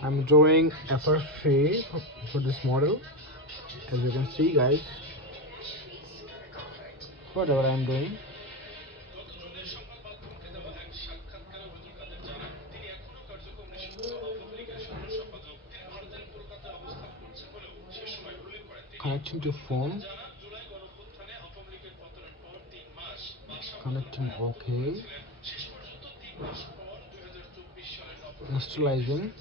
I'm drawing FFA for this model. As you can see, guys, whatever I'm doing. Connecting to phone. Connecting, okay. Installizing.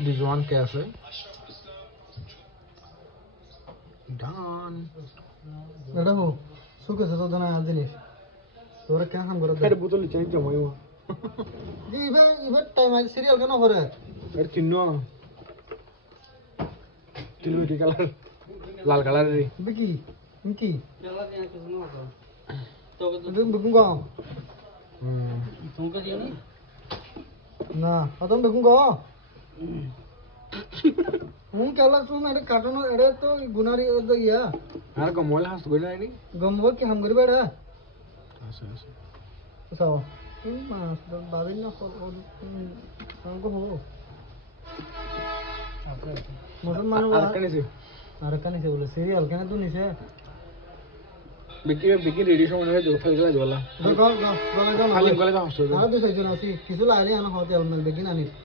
This one cafe. Done. দেখো সুকে তো জানা আল জিনিস তোরা কেন কাম করে এটা বোতল চেঞ্জ জমাইও জি ইবে ইবে টাইম আই সিরিয়াল কেন করে এটা চিহ্ন তিলুটি কালার লাল কালার রে বিকি কি তো বেগুন গো তোমাকে দিও না আদম বেগুন গো হুম কেলা শুন এটা কাটনো এটা তো গুনারি তো ইয়া আর গমল হাস গইলা রে গমবো কি হাম করি বেড়া আচ্ছা আচ্ছা সাও মাস বাবিন না সঙ্গ হো মুসলমান আর কানেছে আর কানেছে বলে সিরিয়াল কেন তুই নিছে বিকি রেডি সময় হয়ে যাও ফেলা যাওলা গো গো গো খালি গলে দাও হচ্ছে আর দুই সাইজন আছে কিছু লাইলে আনা হতে আলমেল বেগিন আনি